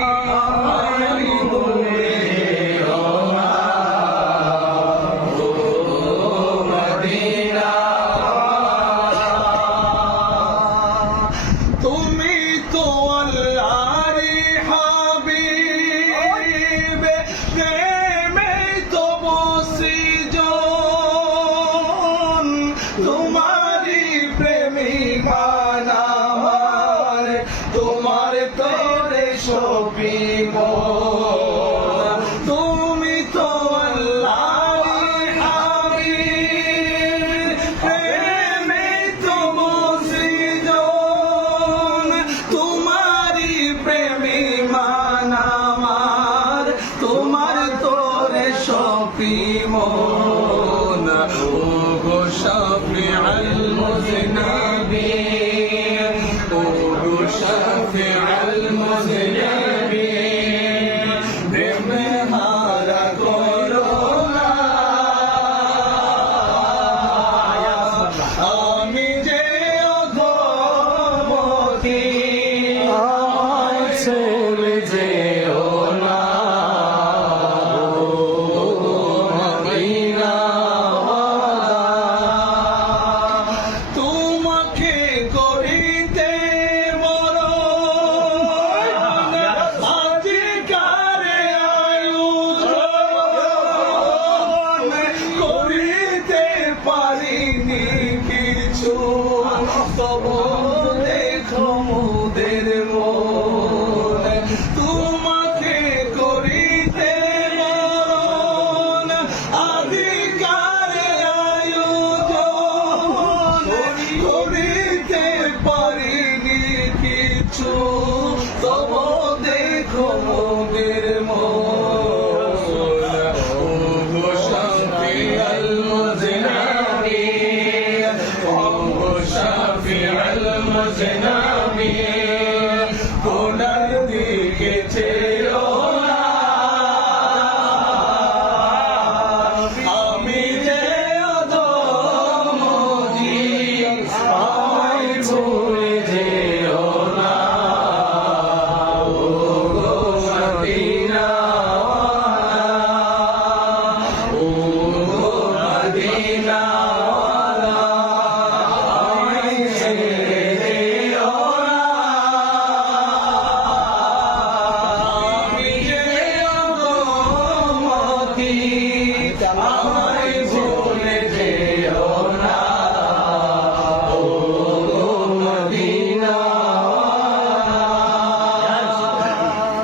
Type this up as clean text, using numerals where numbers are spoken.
আমারই দূরে রওনা ও মদিনা তুমি তো আল্লাহর হাবিব প্রেমে তো বসিজন তোমারি প্রেমিক আমার তোমার তোরে সপিব তুমি তো আল্লাহর হাবিব প্রেমে তো বসিজন তোমারি প্রেমিক আমার তোমার তোরে সপিব ও গো শাফিউল মুযনিবিন ও গো শাফিউল মুযনিবিন প্রেমে হারা করো না আমি যে অধমতি আমার ছেলে যেও না তোমাকে করিতে মরণ আজিকারে আয়োজন করিতে পারিনি কিছু তবু দেখো মোদের মন তোমাকে করিতে মরণ আজিকারে আয়োজন করিতে পারিনি কিছু তবু দেখো মোদের মন ও গো শাফিউল মুযনিবিন ও গো শাফিউল মুযনিবিন কোনার দিকে